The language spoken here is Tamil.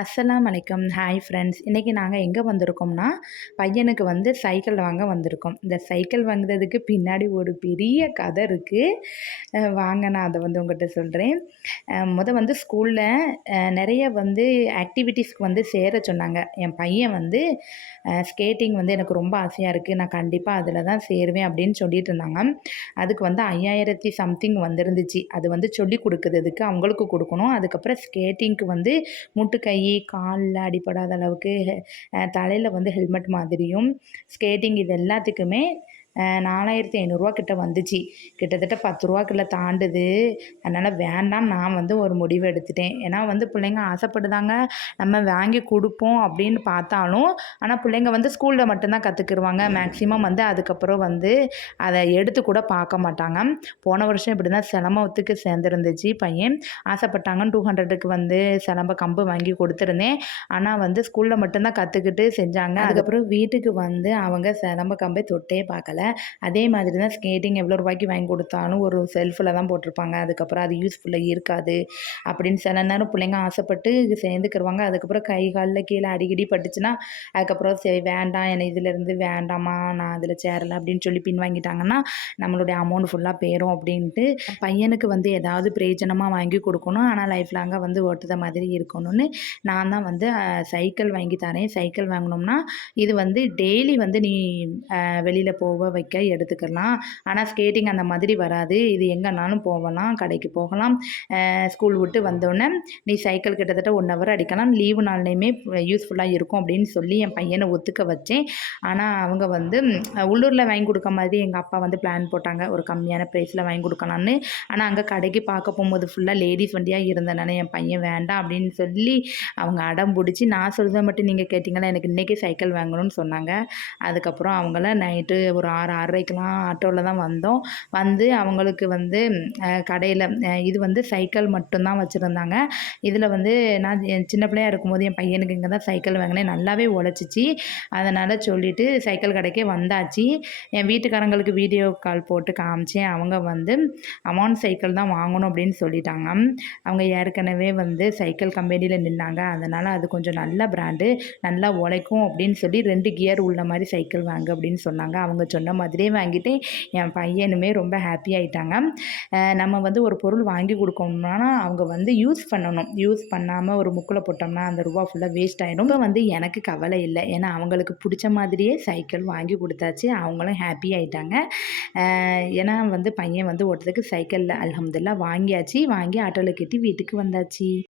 அஸ்ஸலாம் அலைக்கும். Hi friends. இன்றைக்கி நாங்கள் எங்கே வந்திருக்கோம்னா, பையனுக்கு வந்து சைக்கிள் வாங்க வந்திருக்கோம். இந்த சைக்கிள் வாங்குறதுக்கு பின்னாடி ஒரு பெரிய கதை இருக்குது. வாங்க நான் அதை வந்து உங்கள்கிட்ட சொல்கிறேன். வந்து ஸ்கூலில் நிறைய வந்து ஆக்டிவிட்டீஸ்க்கு வந்து சேர சொன்னாங்க. என் பையன் வந்து ஸ்கேட்டிங் வந்து எனக்கு ரொம்ப ஆசையாக இருக்குது, நான் கண்டிப்பாக அதில் தான் சேருவேன் அப்படின்னு சொல்லிட்டு இருந்தாங்க. அதுக்கு வந்து 5000 சம்திங் வந்துருந்துச்சு. அது வந்து சொல்லிக் கொடுக்குறதுக்கு அவங்களுக்கு கொடுக்கணும். அதுக்கப்புறம் ஸ்கேட்டிங்க்கு வந்து மூட்டு கை காலில் அடிபடாத அளவுக்கு தலையில் வந்து ஹெல்மெட் மாதிரியும் ஸ்கேட்டிங் இது எல்லாத்துக்குமே 4500 கிட்ட வந்துச்சு. கிட்டத்தட்ட 10 ரூபாக்குள்ள தாண்டுது. அதனால் வேண்டாம், நான் வந்து ஒரு முடிவு எடுத்துட்டேன். ஏன்னா வந்து பிள்ளைங்க ஆசைப்படுதாங்க, நம்ம வாங்கி கொடுப்போம் அப்படின்னு பார்த்தாலும், ஆனால் பிள்ளைங்க வந்து ஸ்கூலில் மட்டும்தான் கற்றுக்குருவாங்க. மேக்ஸிமம் வந்து அதுக்கப்புறம் வந்து அதை எடுத்து கூட பார்க்க மாட்டாங்க. போன வருஷம் இப்படி தான் சிலம்பத்துக்கு சேர்ந்துருந்துச்சு பையன். ஆசைப்பட்டாங்கன்னு 200க்கு வந்து சிலம்ப கம்பு வாங்கி கொடுத்துருந்தேன். ஆனால் வந்து ஸ்கூலில் மட்டும்தான் கற்றுக்கிட்டு செஞ்சாங்க. அதுக்கப்புறம் வீட்டுக்கு வந்து அவங்க சிலம்ப கம்பை தொட்டே பார்க்கல. அதே மாதிரி தான் ஸ்கேட்டிங் எவ்வளோ ரூபாய்க்கு வாங்கி கொடுத்தாலும் ஒரு செல்ஃபில் தான் போட்டிருப்பாங்க. அதுக்கப்புறம் அது யூஸ்ஃபுல்லாக இருக்காது அப்படின்னு சில நேரம் பிள்ளைங்க ஆசைப்பட்டு சேர்ந்துக்கிருவாங்க. அதுக்கப்புறம் கை காலில் கீழே அடிக்கடி பட்டுச்சுன்னா அதுக்கப்புறம் சரி வேண்டாம், என்னை இதிலேருந்து வேண்டாமா, நான் அதில் சேரலை அப்படின்னு சொல்லி பின் வாங்கிட்டாங்கன்னா நம்மளுடைய அமௌண்ட் ஃபுல்லாக போயிடும் அப்படின்ட்டு பையனுக்கு வந்து ஏதாவது பிரயோஜனமாக வாங்கி கொடுக்கணும், ஆனால் லைஃப் லாங்காக வந்து ஓட்டுற மாதிரி இருக்கணும்னு நான் தான் வந்து சைக்கிள் வாங்கி தரேன். சைக்கிள் வாங்கினோம்னா இது வந்து டெய்லி வந்து நீ வெளியில் போக வைக்க எடுத்துக்கலாம். ஆனால் ஸ்கேட்டிங் அந்த மாதிரி வராது. இது எங்கேனாலும் போகலாம், கடைக்கு போகலாம். ஸ்கூல் விட்டு வந்தோடனே நீ சைக்கிள் கிட்டத்தட்ட 1 ஹவர் அடிக்கலாம், லீவு நாள்லேயுமே யூஸ்ஃபுல்லாக இருக்கும் அப்படின்னு சொல்லி என் பையனை ஒத்துக்க வச்சேன். ஆனால் அவங்க வந்து உள்ளூரில் வாங்கி கொடுக்க மாதிரி எங்கள் அப்பா வந்து பிளான் போட்டாங்க, ஒரு கம்மியான ப்ரைஸில் வாங்கி கொடுக்கலான்னு. ஆனால் அங்கே கடைக்கு பார்க்க போகும்போது ஃபுல்லாக லேடிஸ் வண்டியாக இருந்தனால என் பையன் வேண்டாம் அப்படின்னு சொல்லி அவங்க அடம் பிடிச்சி நான் சொல்கிறத மட்டும் நீங்கள் கேட்டிங்களா, எனக்கு இன்றைக்கி சைக்கிள் வாங்கணும்னு சொன்னாங்க. அதுக்கப்புறம் அவங்கள நைட்டு ஒரு 6:30க்கெலாம் ஆட்டோவில் தான் வந்தோம். வந்து அவங்களுக்கு வந்து கடையில் இது வந்து சைக்கிள் மட்டும்தான் வச்சுருந்தாங்க. இதில் வந்து நான் சின்ன பிள்ளையாக இருக்கும்போது என் பையனுக்கு இங்கே தான் சைக்கிள் வாங்கினேன், நல்லாவே உழைச்சிச்சு. அதனால் சொல்லிவிட்டு சைக்கிள் கடைக்கே வந்தாச்சு. என் வீட்டுக்காரங்களுக்கு வீடியோ கால் போட்டு காமிச்சேன். அவங்க வந்து அமான் சைக்கிள் தான் வாங்கணும் அப்படின்னு சொல்லிட்டாங்க. அவங்க ஏற்கனவே வந்து சைக்கிள் கம்பெனியில் நின்னாங்க. அதனால் அது கொஞ்சம் நல்ல பிராண்டு, நல்லா உழைக்கும் அப்படின்னு சொல்லி 2 கியர் உள்ள மாதிரி சைக்கிள் வாங்க அப்படின்னு சொன்னாங்க. அவங்க சொன்ன மாதிரியே வாங்கிட்டு என் பையனுமே ரொம்ப ஹாப்பி ஆகிட்டாங்க. நம்ம வந்து ஒரு பொருள் வாங்கி கொடுக்கணும்னா அவங்க வந்து யூஸ் பண்ணணும். யூஸ் பண்ணாமல் ஒரு முக்கில் போட்டோம்னா அந்த ரூபா ஃபுல்லாக வேஸ்ட் ஆகிடும். இப்போ வந்து எனக்கு கவலை இல்லை, ஏன்னா அவங்களுக்கு பிடிச்ச மாதிரியே சைக்கிள் வாங்கி கொடுத்தாச்சு. அவங்களும் ஹாப்பி ஆகிட்டாங்க. ஏன்னா வந்து பையன் வந்து ஓட்டுறதுக்கு சைக்கிளில் அல்ஹம்துலில்லாஹ் வாங்கியாச்சு. வாங்கி ஆட்டோவில் கட்டி வீட்டுக்கு வந்தாச்சு.